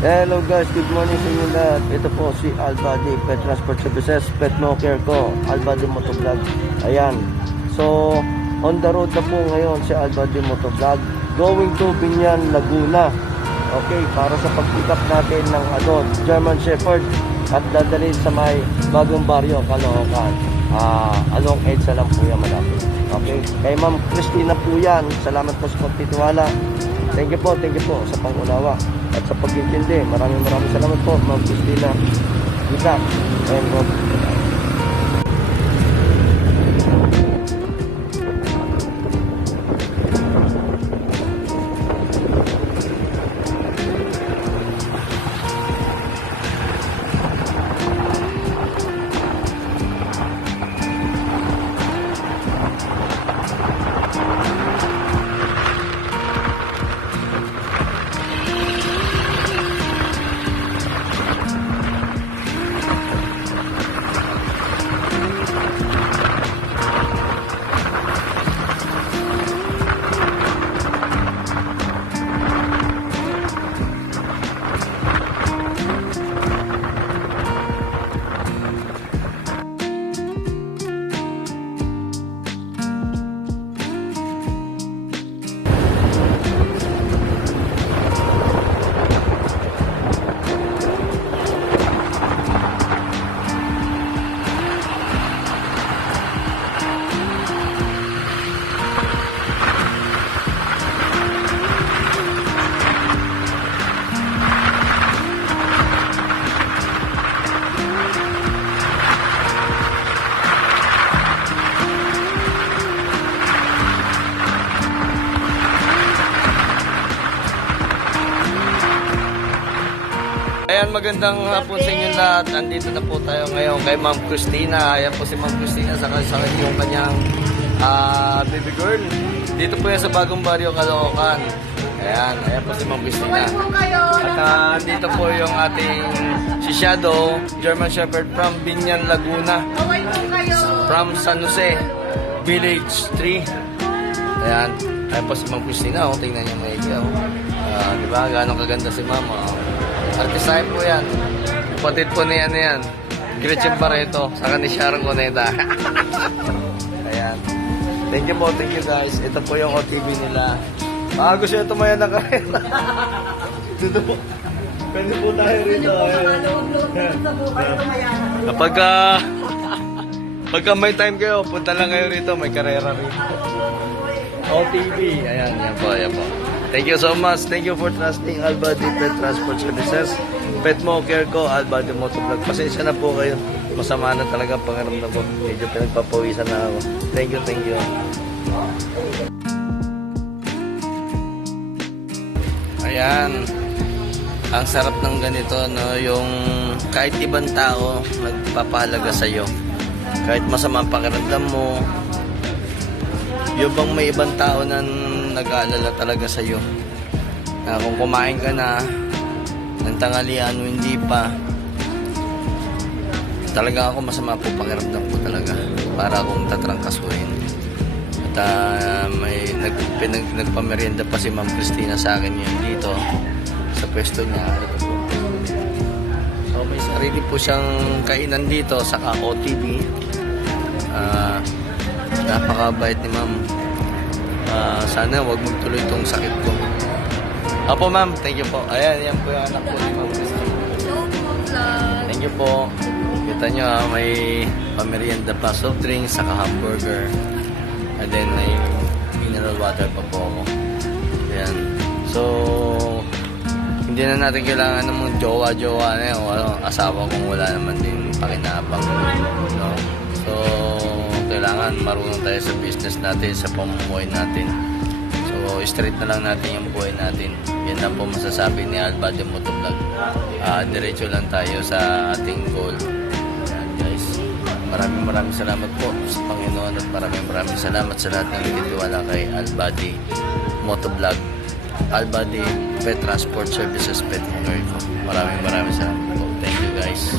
Hello guys, good morning sa inyo lahat. Ito po si Albady Pet Transport Services, Pet No Care ko, Albady Motovlog. Ayan, so on the road na po ngayon si Albady Motovlog, going to Binyan, Laguna. Okay, para sa pag-pick up natin ng German Shepherd at dadalhin sa may bagong baryo, Caloocan. Along EDSA lang po yan malapit. Okay, kay Ma'am Christina po yan. Salamat po sa pagtitiwala. Thank you po sa pangunawa at sa pag-intindi. Maraming salamat po, Ma'am Christina. Good luck and God. Ayan, magandang hapon sa inyo lahat. Andito na po tayo ngayon kay Ma'am Christina. Ayan po si Ma'am Christina sa yung kanyang baby girl. Dito po yan sa bagong baryo, Caloocan. Ayan po si Ma'am Christina. At dito po yung ating si Shadow, German Shepherd from Binyan, Laguna. From San Jose, Village 3. Ayan po si Ma'am Christina. Tingnan niyo may ikaw. Diba? Gano'ng kaganda si Ma'am. Artisahin po yan. Kapatid po niya yan. Gretchen Barreto. Saka ni Sharon Cuneta. Ayan. Thank you guys. Ito po yung OTV nila. Gusto nyo tumaya na kayo. Dito po. Pwede po tayo rito. Pagka may time kayo, punta lang kayo rito. May karera rito. OTV. Ayan po. Thank you so much. Thank you for trusting Albady Pet Transport Services. Pet Mo Care ko, Albady Motovlog. Pasensya na po kayo. Masama na talaga ang pangiramdam ko. Medyo pinagpapawisan na ako. Thank you. Ayan. Ang sarap ng ganito, no? Yung kahit ibang tao nagpapahalaga sa'yo. Kahit masama ang pakiramdam mo, yung bang may ibang tao na nag-aalala talaga sa'yo. Kung kumain ka na ng tanghalian o hindi pa, talaga ako masama po pakiramdam ko talaga para akong tatrangkasuhin. At may nagpamerienda pa si Ma'am Christina sa akin yun dito sa pwesto niya. So may sarili po siyang kainan dito sa OTV. Napakabait ni Ma'am. Sana wag magtuloy itong sakit ko. Opo ma'am, thank you po. Ayan po yung anak po ni Ma'am Christina. Thank you po. Kita nyo may pamerienda pa, soft drinks, saka hamburger. And then may mineral water pa po ako. Ayan. So, hindi na natin kailangan ng mga jowa-jowa na yun. Asawa kung wala naman din pakinabang. No? So, kailangan marunong tayo sa business natin, sa pamumuhay natin. So, straight na lang natin yung buhay natin. Yan lang po masasabi ni Albady Motovlog. Diretso lang tayo sa ating goal. Ayan, guys. Maraming salamat po sa Panginoon at maraming salamat sa lahat ng nagtitiwala kay Albady Motovlog. Albady Pet Transport Services, Pet Mo Care ko. Maraming salamat po. Thank you guys.